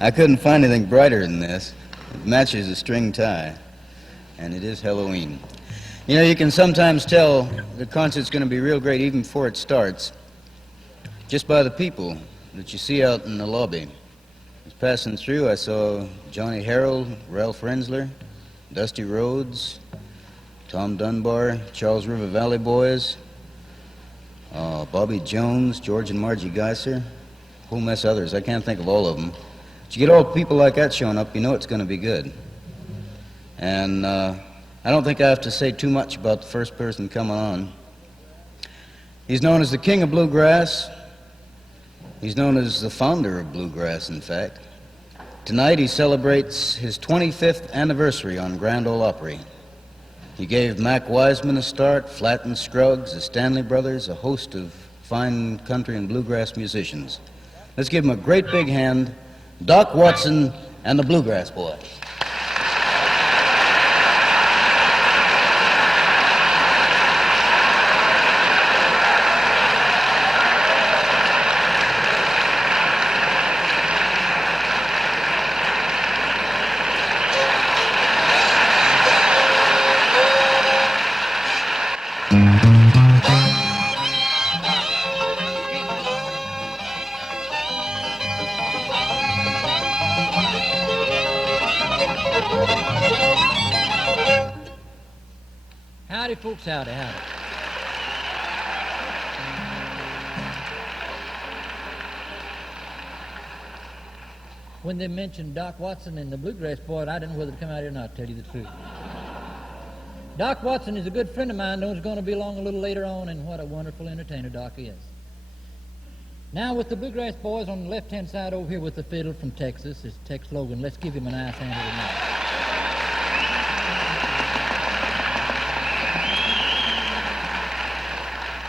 I couldn't find anything brighter than this. It matches a string tie, and it is Halloween. You know, you can sometimes tell the concert's going to be real great even before it starts, just by the people that you see out in the lobby. I was passing through, I saw Johnny Harold, Ralph Rensler, Dusty Rhodes, Tom Dunbar, Charles River Valley Boys, Bobby Jones, George and Margie Geiser, a whole mess of others. I can't think of all of them. But you get all people like that showing up, you know it's going to be good. And I don't think I have to say too much about the first person coming on. He's known as the King of Bluegrass. He's known as the founder of Bluegrass, in fact. Tonight he celebrates his 25th anniversary on Grand Ole Opry. He gave Mac Wiseman a start, Flatt and Scruggs, the Stanley Brothers, a host of fine country and bluegrass musicians. Let's give him a great big hand, Doc Watson and the Bluegrass Boys. Howdy, folks, howdy, howdy. When they mentioned Doc Watson and the Bluegrass Boys, I didn't know whether to come out here or not, to tell you the truth. Doc Watson is a good friend of mine, knows going to be along a little later on, and what a wonderful entertainer Doc is. Now, with the Bluegrass Boys on the left-hand side over here with the fiddle from Texas is Tex Logan. Let's give him a nice hand tonight.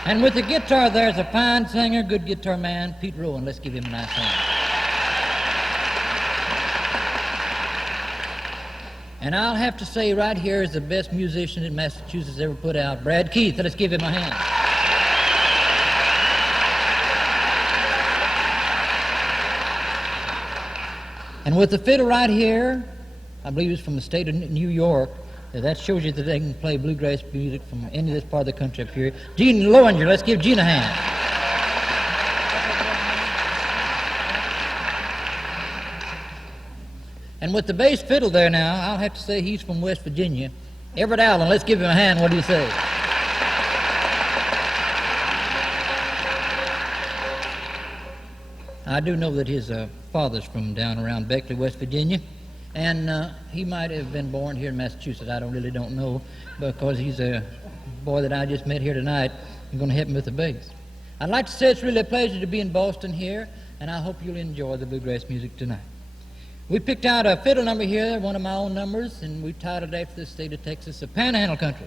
And with the guitar, there's a fine singer, good guitar man, Pete Rowan. Let's give him a nice hand. And I'll have to say right here is the best musician that Massachusetts ever put out, Brad Keith. Let's give him a hand. And with the fiddle right here, I believe it's from the state of New York. That shows you that they can play bluegrass music from any of this part of the country up here. Gene Lowinger, let's give Gene a hand. And with the bass fiddle there now, I'll have to say he's from West Virginia. Everett Allen, let's give him a hand. What do you say? I do know that his father's from down around Beckley, West Virginia. And he might have been born here in Massachusetts. I really don't know, because he's a boy that I just met here tonight. I'm going to help him with the bass. I'd like to say it's really a pleasure to be in Boston here, and I hope you'll enjoy the bluegrass music tonight. We picked out a fiddle number here, one of my own numbers, and we titled it after the state of Texas, the Panhandle Country.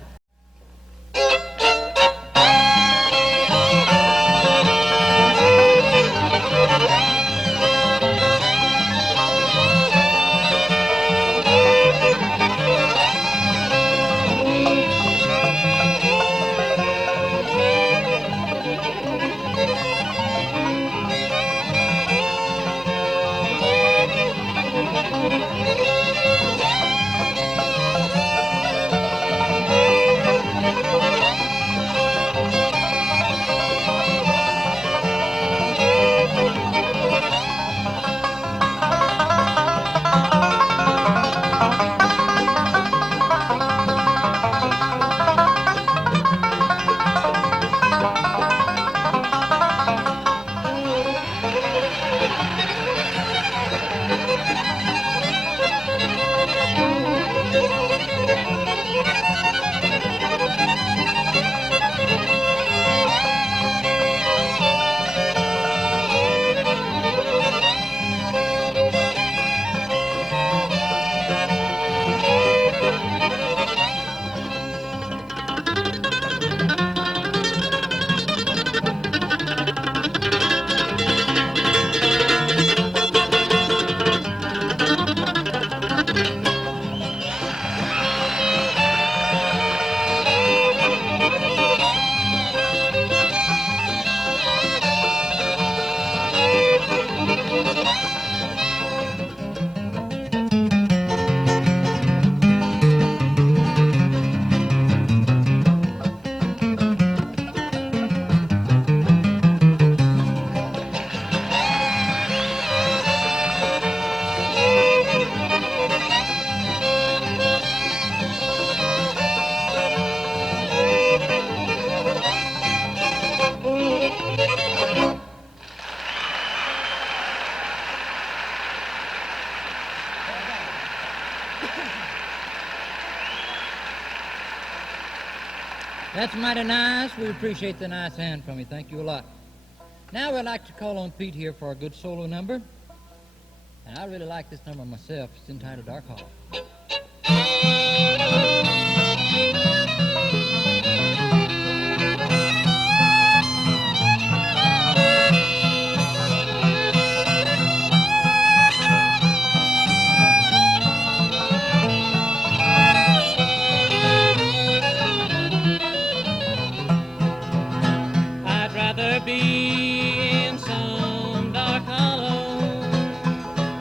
That's mighty nice. We appreciate the nice hand from you. Thank you a lot. Now we'd like to call on Pete here for a good solo number. And I really like this number myself. It's entitled Dark Hall. I'd rather be in some dark hollow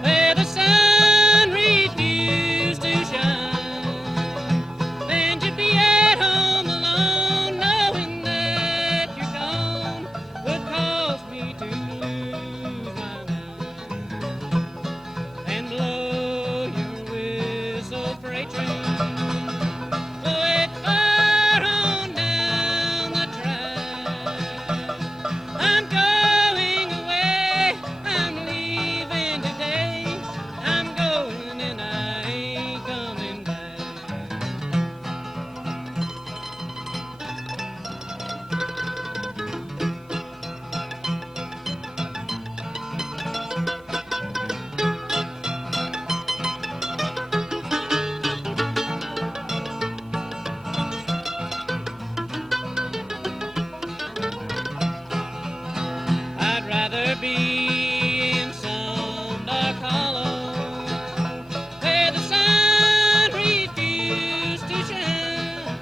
where the sun refused to shine than to be at home alone, knowing that you're gone would cause me to lose my mind and blow your whistle freight train. Blow it far on down the track. I'm going away, I'm leaving today. I'm going and I ain't coming back. I'd rather be in some dark hollow where the sun refused to shine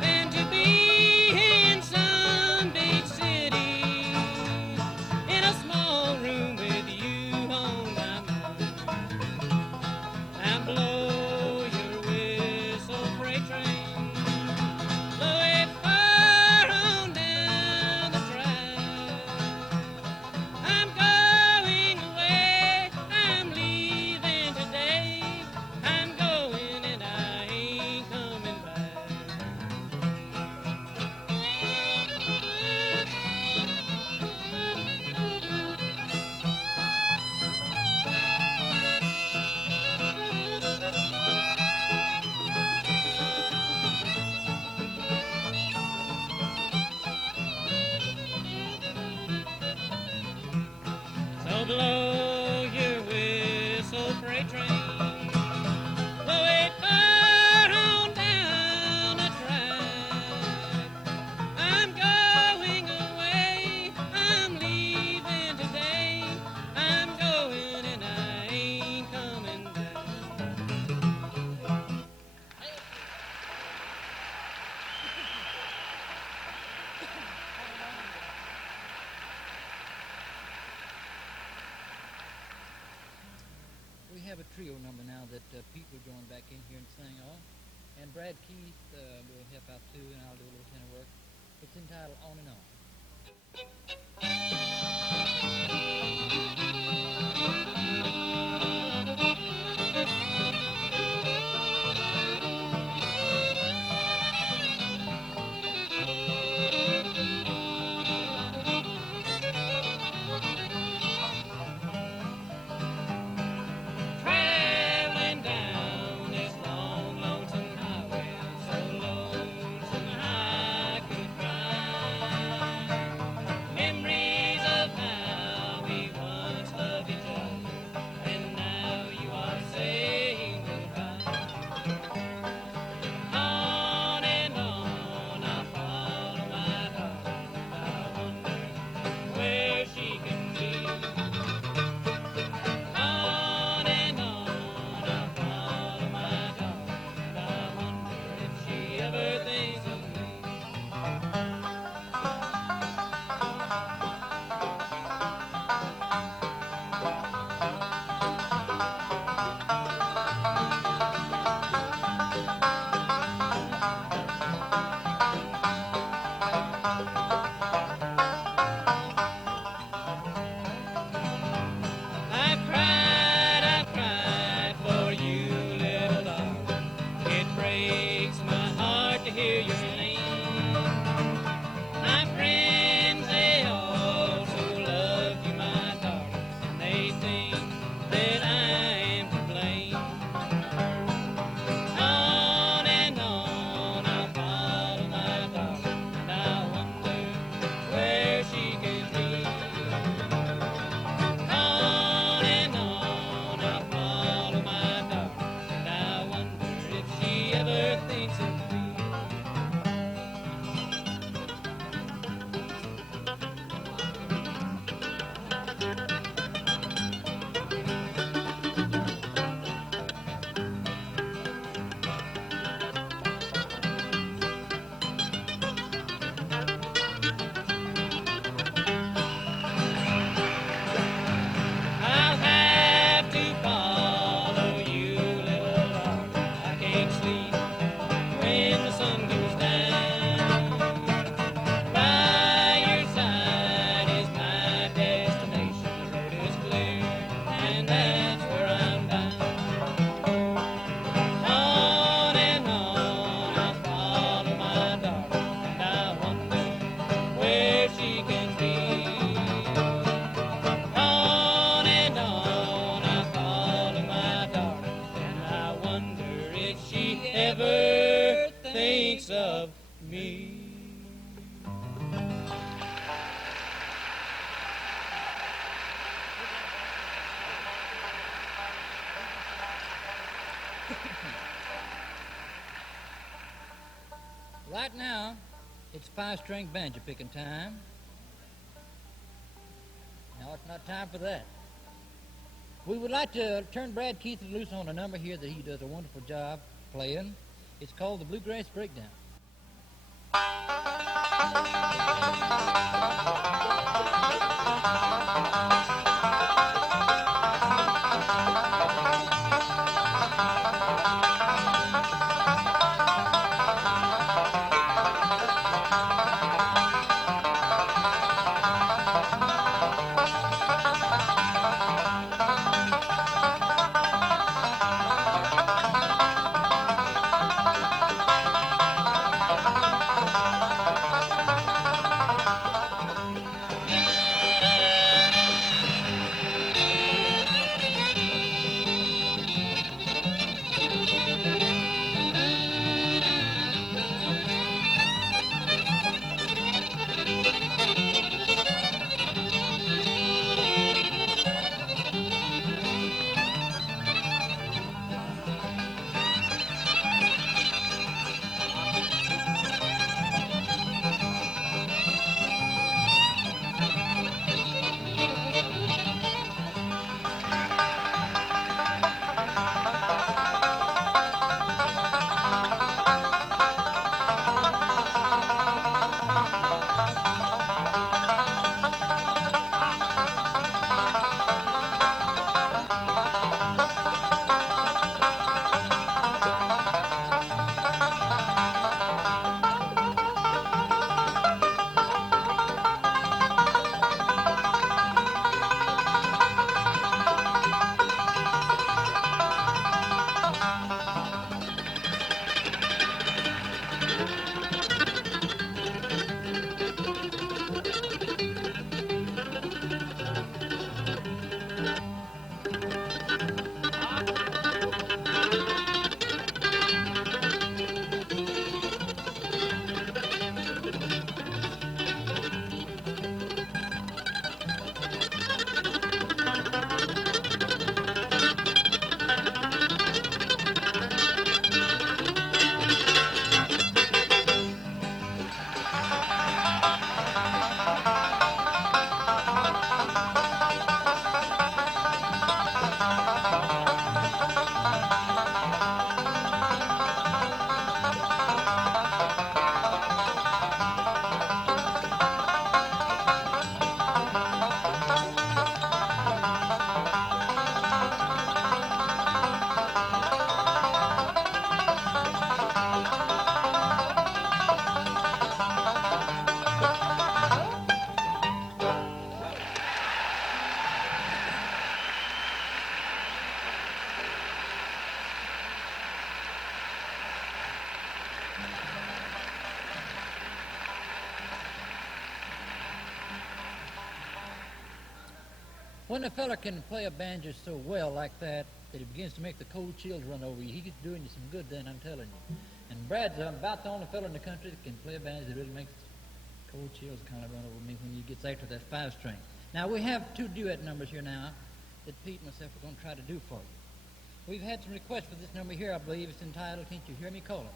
than to be in some big city in a small room with you on my mind. And blow your whistle freight train, blow it far on down the track. I'm going away, I'm leaving today. I'm going and I ain't coming back. So blow your whistle freight train, blow it far on down the track. I'm going away, I'm leaving today. I'm going and I ain't coming back. We have a trio number now that Pete will join back in here and sing on. And Brad Keith will help out too, and I'll do a little tenor work. It's entitled On and On. Traveling down this long, lonesome highway, so lonesome I could cry. Memories Right now, it's 5-string banjo picking time. No, it's not time for that. We would like to turn Brad Keith loose on a number here that he does a wonderful job playing. It's called the Bluegrass Breakdown. When a fella can play a banjo so well like that, that it begins to make the cold chills run over you, he's doing you some good then, I'm telling you. And Brad's about the only fella in the country that can play a banjo that really makes cold chills kind of run over me when he gets after that 5-string. Now, we have 2 duet numbers here now that Pete and myself are going to try to do for you. We've had some requests for this number here, I believe. It's entitled, Can't You Hear Me Callin'?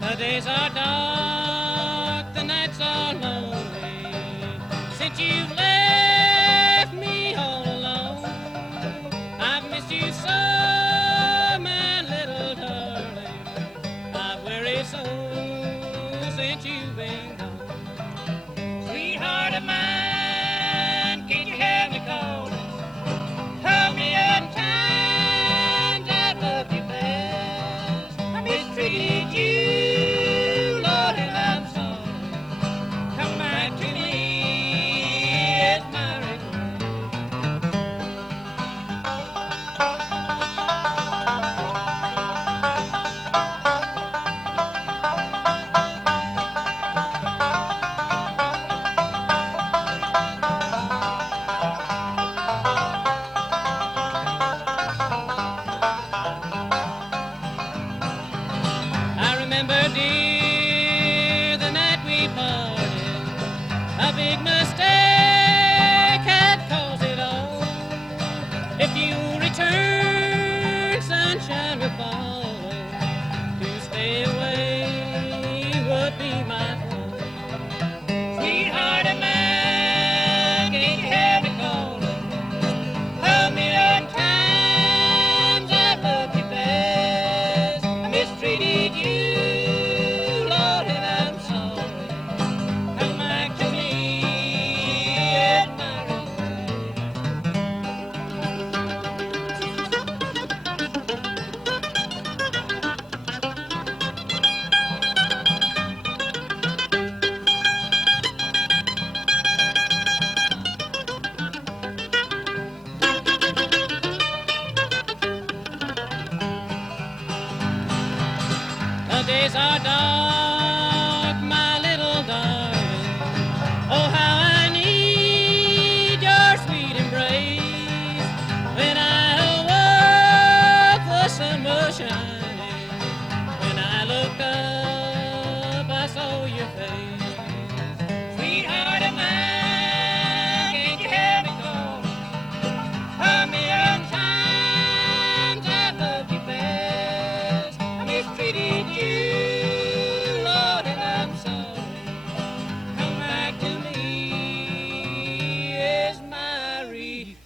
The days are dark, the nights are lonely, since you've left me all alone. I've missed you so, my little darling. I've worried so since you've been gone. Sweetheart of mine, can't you hear me calling? Hold me in times I loved you best. I mistreated you, Lord. days are dark, my little darling. Oh, how I need your sweet embrace. When I awoke, the sun was shining. When I looked up, I saw your face. Sweetheart of mine, can't you hear me call? A million times I loved you best. I mistreated you, Lord, and I'm sorry. Come back to me is my request.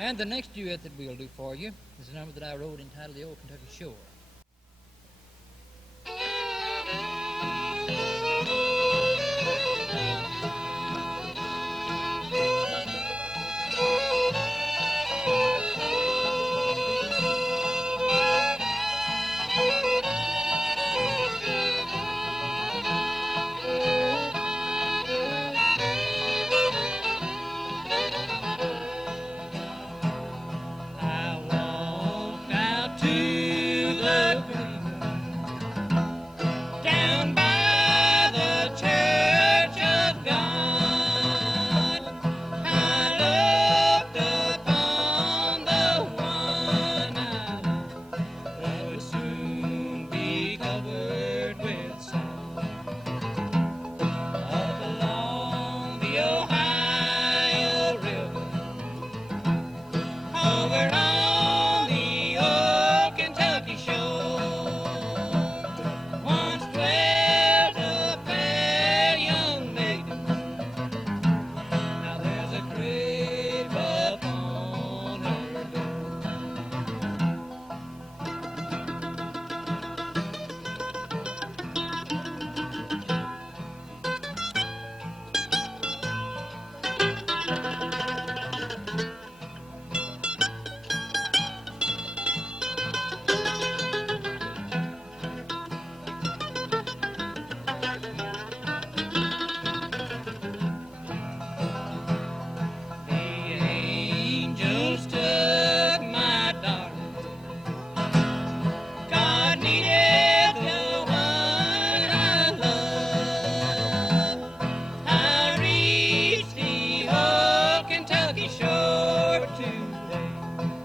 And the next duet that we'll do for you is a number that I wrote entitled The Old Kentucky Shore. I walked out to the creek down by the Church of God. I looked upon the one island that would soon be covered with sand. Up along the Ohio River, over on the old Kentucky shore, once dwelt a fair young maiden. Now there's a grave upon her door. The angels took my darling. God needed the one I love. I reached the old Kentucky shore today.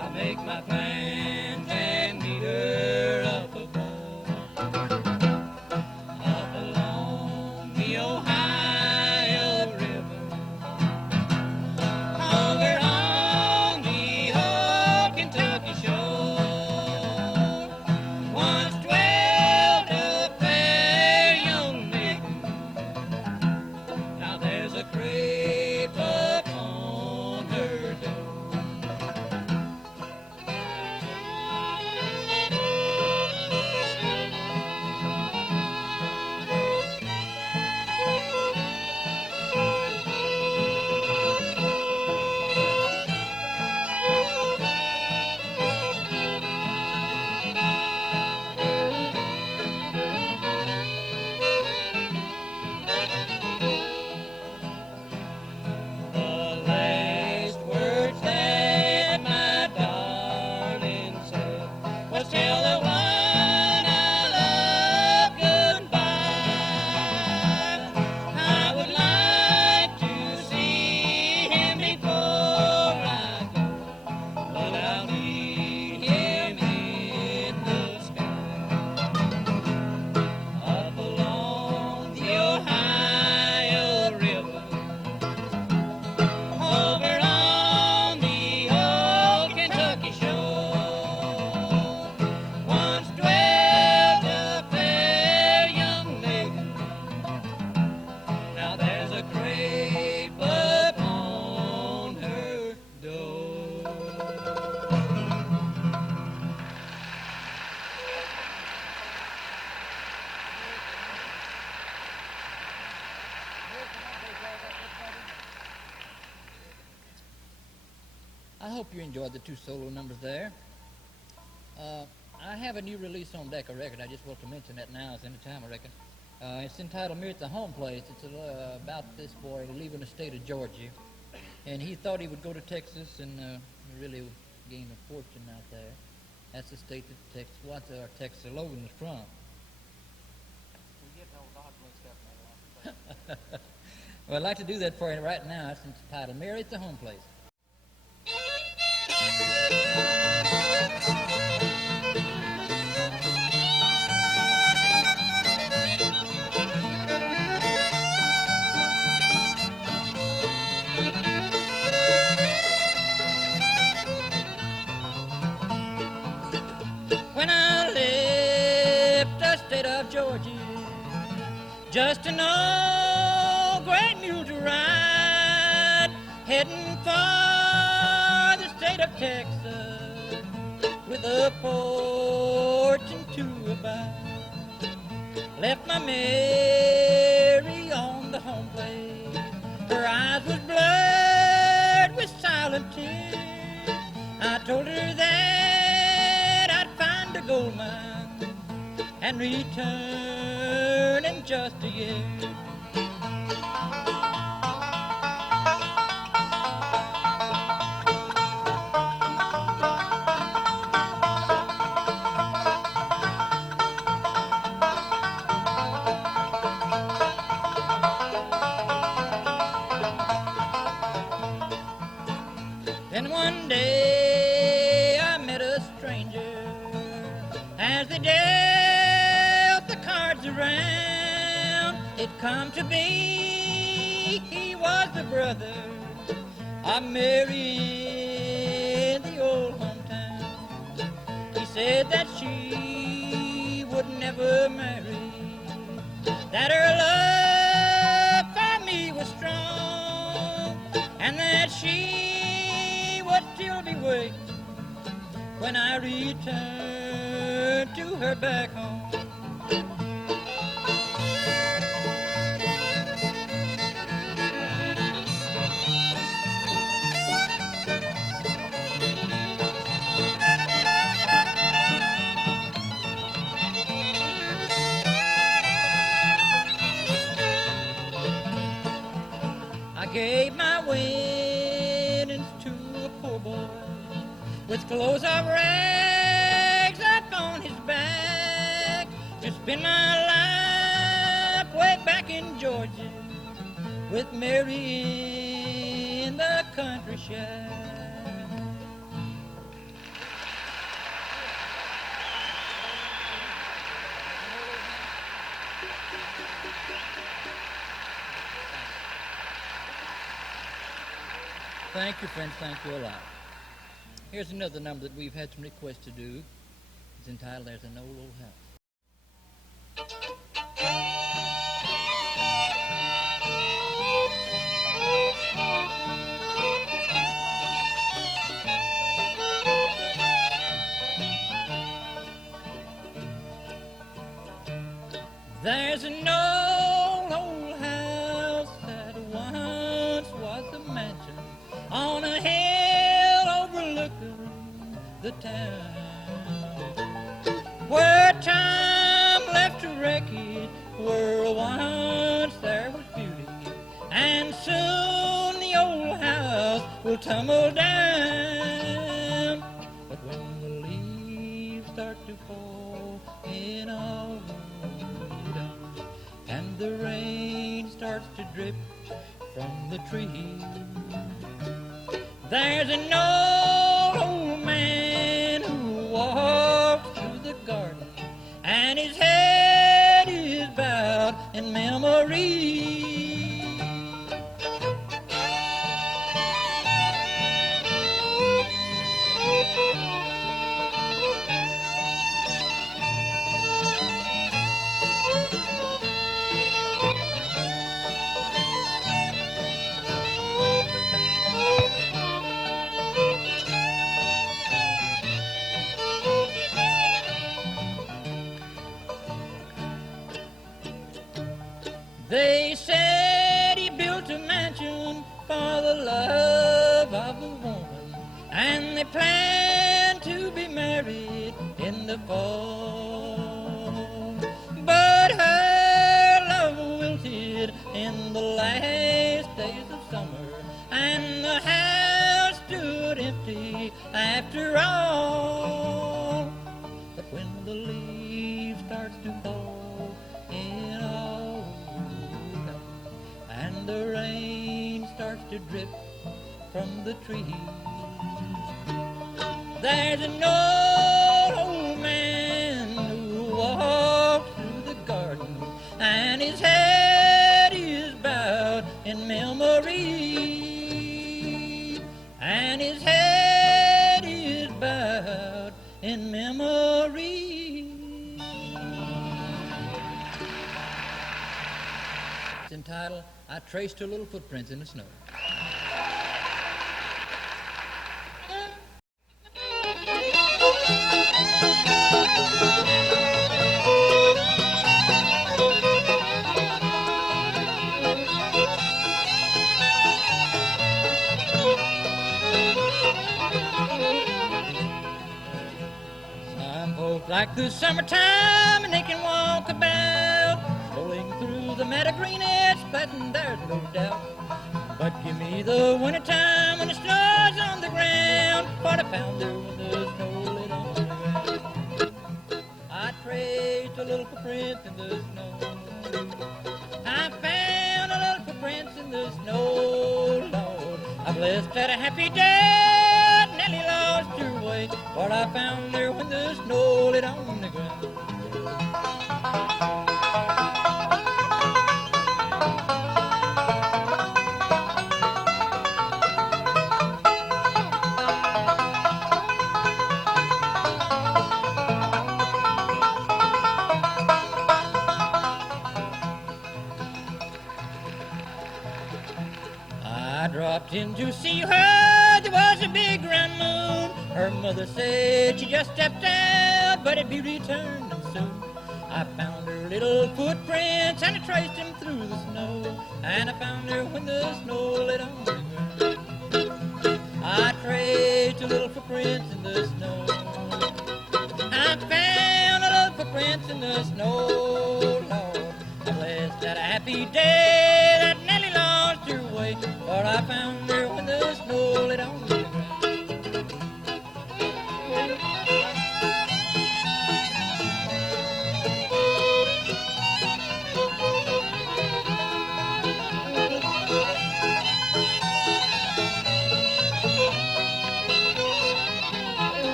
I make my plans and meet her up above. Up along the Ohio River, over on the old Kentucky shore, once dwelt a fair young maiden. Now there's a grave upon her door. The last words that my darling said was tell the one I love goodbye. I would like to see him before I go, but I'll meet him in the sky. Up along the Ohio River, over on the old Kentucky shore, once dwelt a fair young maiden. Now there's a grave upon her door. I hope you enjoyed the two solo numbers there. I have a new release on Decca Record. I just want to mention that now as any time, I reckon. It's entitled Mary At The Homeplace. It's about this boy leaving the state of Georgia. And he thought he would go to Texas and really gain a fortune out there. That's the state that Texas Logan is from. Well, I'd like to do that for you right now. It's entitled Mary At The Homeplace. When I left the state of Georgia, just an old great mule to ride, heading for the state of Texas, with a fortune to abide. Left my Mary on the home place, her eyes was blurred with silent tears. I told her that I'd find a gold mine and return in just a year. Then one day I met a stranger as they dealt the cards around. It come to be he was the brother of Mary in the old hometown. He said that she would never marry, that her love for me was strong, and that she would still be waiting when I returned to her back home. I gave my winnings to a poor boy with clothes of rags up on his back, to spend my life way back in Georgia with Mary in the country shack. Thank you, friends. Thank you a lot. Here's another number that we've had some requests to do. It's entitled There's an Old, Old House. There's an old, old house that once was a mansion on a hill overlooking the town, where time left a wreckage, where once there was beauty, and soon the old house will tumble down. But when the leaves start to fall in autumn and the rain starts to drip from the trees, there's an old, old man who walks through the garden, and his head is bowed in memory. They said he built a mansion for the love of a woman, and they planned to be married in the fall. But her summer, and the house stood empty after all. But when the leaves starts to fall in autumn, and the rain starts to drip from the trees, there's an old man who walks through the garden, and his head is bowed in memory, and his head is bowed in memory. It's entitled, I Traced Her Little Footprints in the Snow. Like the summertime, and they can walk about, strolling through the meadow green, it's pleasant, there's no doubt. But give me the wintertime when the snow's on the ground, what I found there when the snow lit on the ground. I traced a little footprint in the snow. I found a little footprints in the snow, Lord. I blessed that a happy day. Nellie lost her way, what I found there when the snow lit on the ground. I dropped in to see her, there was a big round moon. Her mother said she just stepped out, but it be returned soon. I found her little footprints and I traced them through the snow, and I found her when the snow lit on the ground. I traced her little footprints in the snow. I found her little footprints in the snow, Lord. I blessed that a happy day that Nellie lost her way, but I found her when the snow lit on the ground.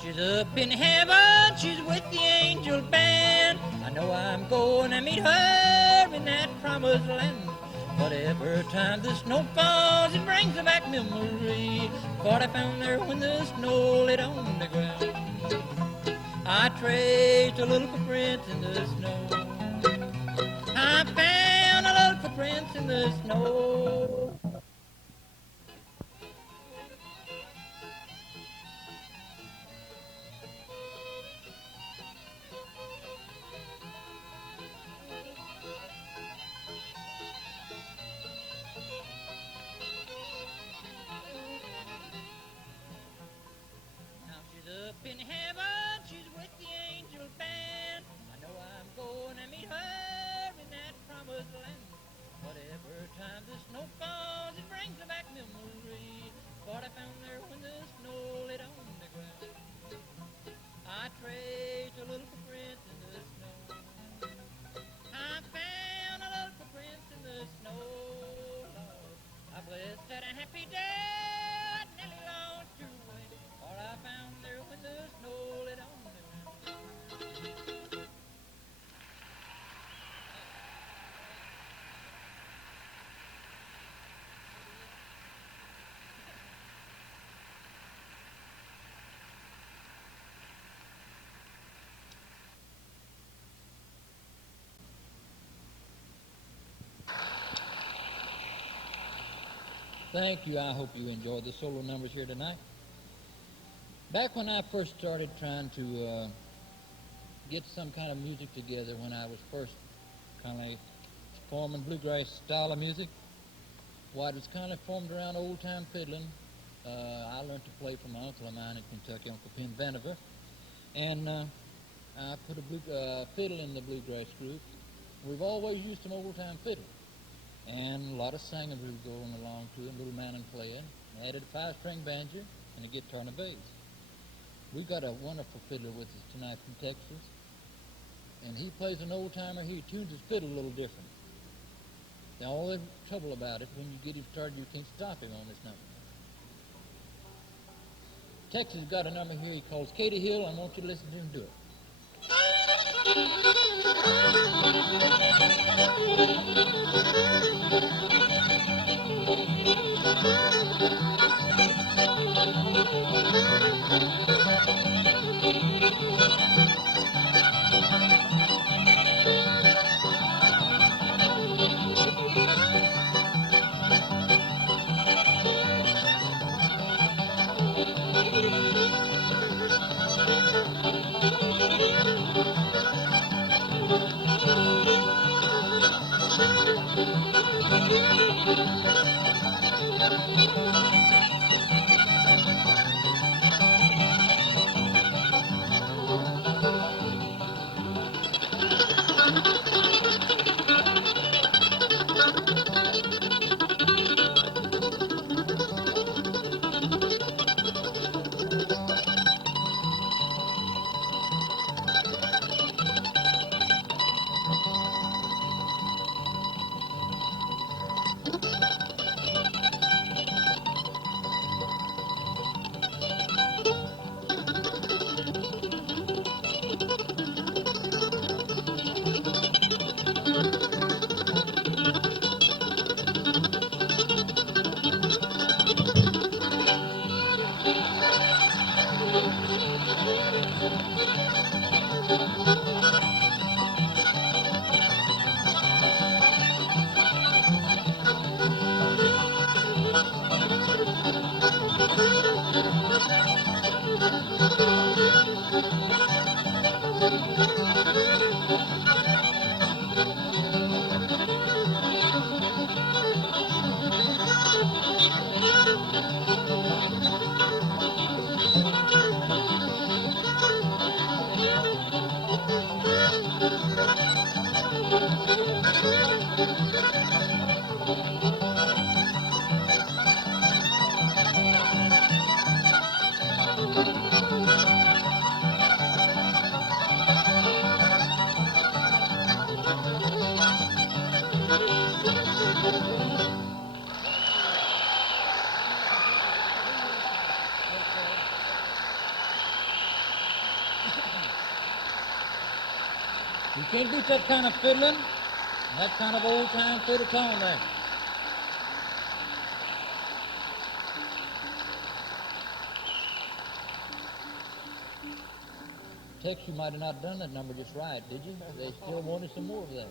She's up in heaven, she's with the angel band. I know I'm going to meet her in that promised land. But every time the snow falls, it brings back memory, what I found there when the snow lit on the ground. I traced a little footprints in the snow. I found a little footprints in the snow. Up in heaven, she's with the angel band. I know I'm going to meet her in that promised land. But every time the snow falls, it brings back memory, what I found there when the snow lit on the ground. I traced a little footprints in the snow. I found a little footprints in the snow, Lord. I blessed that a happy day, Nellie lost her way, what I found there when the snow lit on the ground. Thank you. I hope you enjoyed the solo numbers here tonight. Back when I first started trying to get some kind of music together, when I was first kind of like forming bluegrass style of music, well, it was kind of formed around old-time fiddling. I learned to play from my uncle of mine in Kentucky, Uncle Penn Vandiver, and I put a fiddle in the bluegrass group, we've always used some old-time fiddle. And a lot of singers we were going along to, and little Mandolin playing. Added a 5-string banjo and a guitar and a bass. We've got a wonderful fiddler with us tonight from Texas. And he plays an old-timer here. He tunes his fiddle a little different. The only trouble about it, when you get him started, you can't stop him on this number. Texas got a number here he calls Katy Hill, and I want you to listen to him do it. You can't beat that kind of fiddling, that kind of old-time fiddle tone there. Tex, you might have not done that number just right, did you? They still wanted some more of that.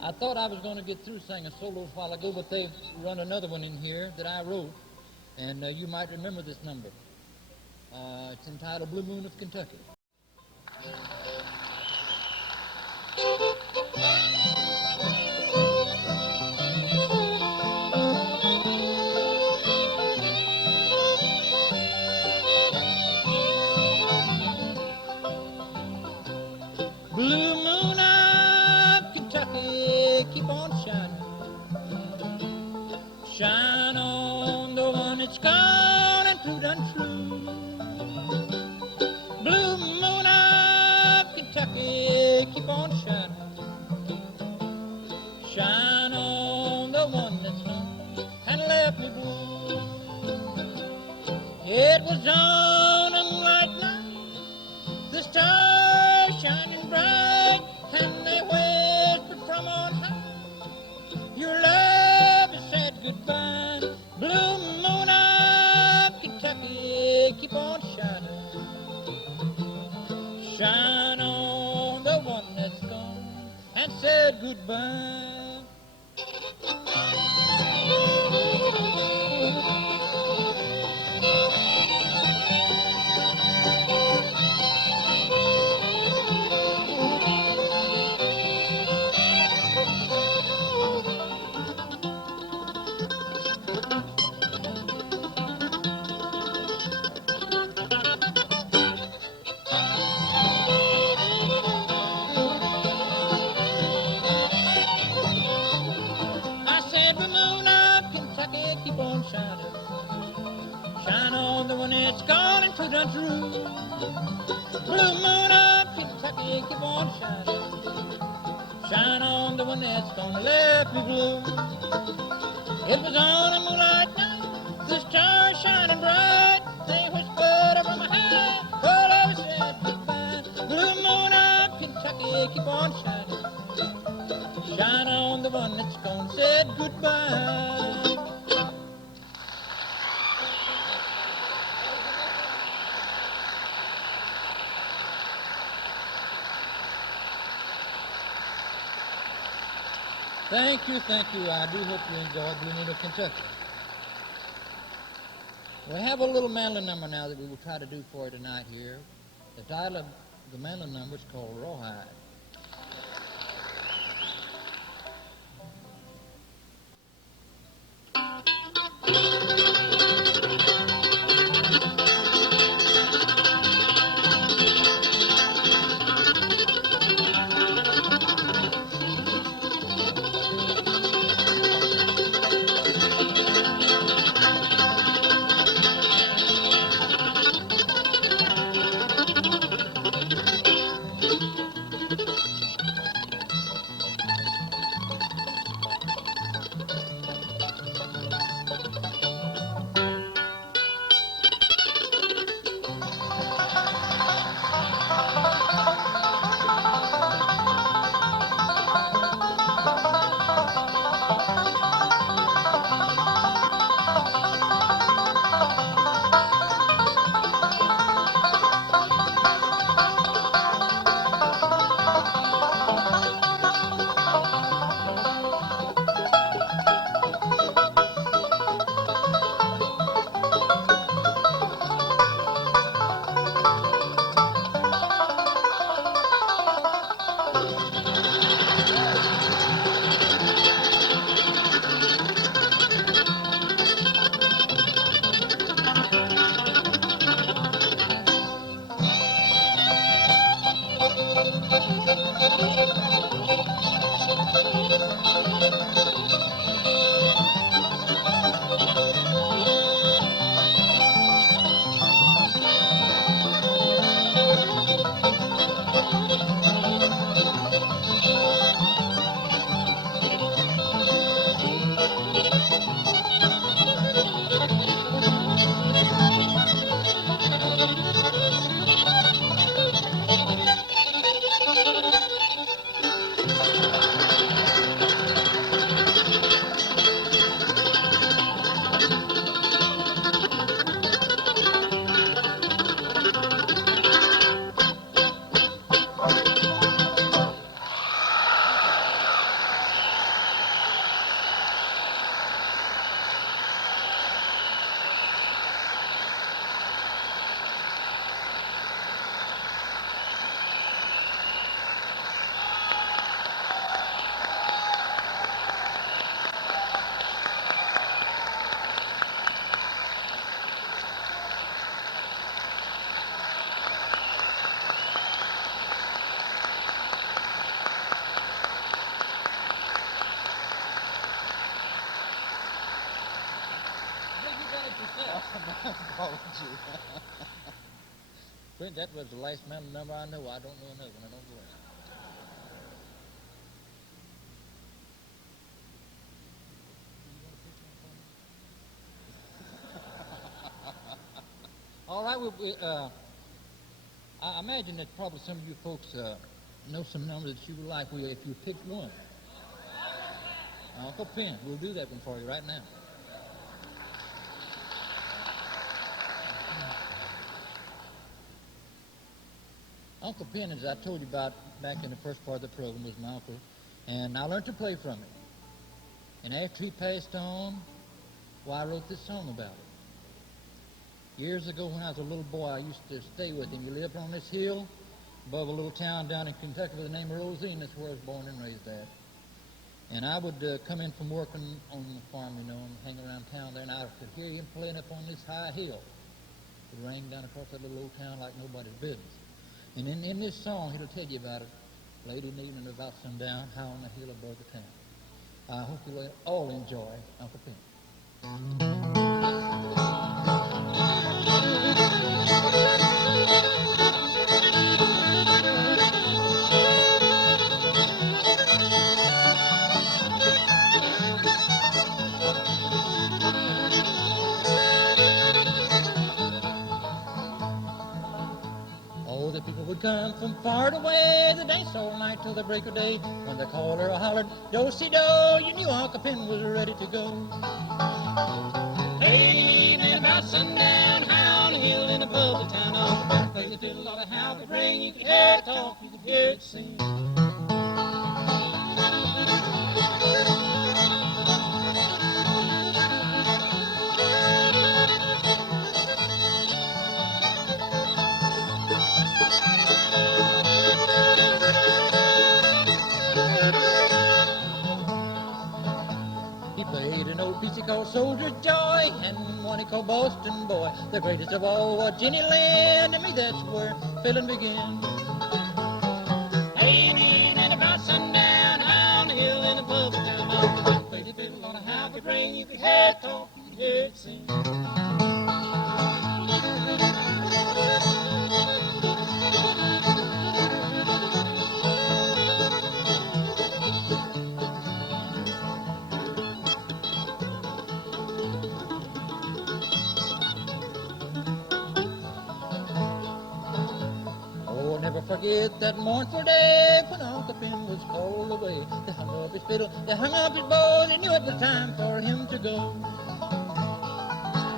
I thought I was going to get through singing solos a while ago, but they run another one in here that I wrote, and you might remember this number. It's entitled Blue Moon of Kentucky. Blue moon of Kentucky, keep on shining. Shine on the one that's gone and proved untrue. Blue moon of Kentucky, keep on shining. Shine on the one that's gone and left me blue. It was on a moonlight night, the stars shining bright, and they whispered from on high, your love has said goodbye. Blue moon of Kentucky, keep on shining. Shine on the one that's gone and said goodbye. gonna let me blow. It was on a moonlight night, the stars shining bright. They whispered over my head, all over said goodbye. The blue moon of Kentucky keep on shining. Shine on the one that's gone said goodbye. Thank you, thank you. I do hope you enjoyed Blue Moon of Kentucky. We have a little mandolin number now that we will try to do for you tonight here. The title of the mandolin number is called Rawhide. Brent, that was the last mandolin number I know. I don't know another one. I don't believe it. All right, well, I imagine that probably some of you folks know some numbers that you would like if you picked one. Uncle Penn, we'll do that one for you right now. Uncle Penn, as I told you about back in the first part of the program, was my uncle, and I learned to play from him. And after he passed on, well, I wrote this song about it. Years ago when I was a little boy, I used to stay with him. He lived on this hill above a little town down in Kentucky by the name of Rosine. That's where I was born and raised at. And I would come in from working on the farm, you know, and hang around town there, and I could hear him playing up on this high hill. It would ring down across that little old town like nobody's business. And in this song, he'll tell you about it late in the evening about sundown, high on the hill above the town. I hope you'll all enjoy Uncle Penn. come from far away. They danced all night till the break of day. When the caller hollered, do-si-do, you knew Uncle Pin was ready to go. Hey, evening about sundown, high on a hill in the public town. Oh, play the fiddle on a how it rang. You could hear it talk, you could hear it sing. He played an old piece he called Soldier's Joy, and one he called Boston Boy. The greatest of all was Jenny Lind, and me that's where fiddling began. Hey, and about sundown, high on the hill in the public town. Oh, played the fiddle on a how it rang. You could hear it talk, you could hear it sing. Forget that mournful day when Uncle Pin was called away. They hung up his fiddle, they hung up his bow, they knew it was time for him to go.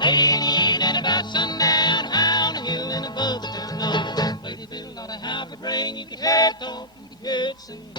Hey, and about sundown, high on the hill and above the town. No, play the fiddle on a how it rang. You could hear it talk, you could hear it sing.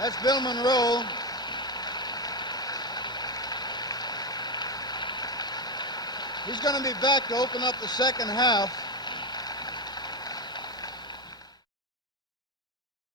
That's Bill Monroe. He's going to be back to open up the second half.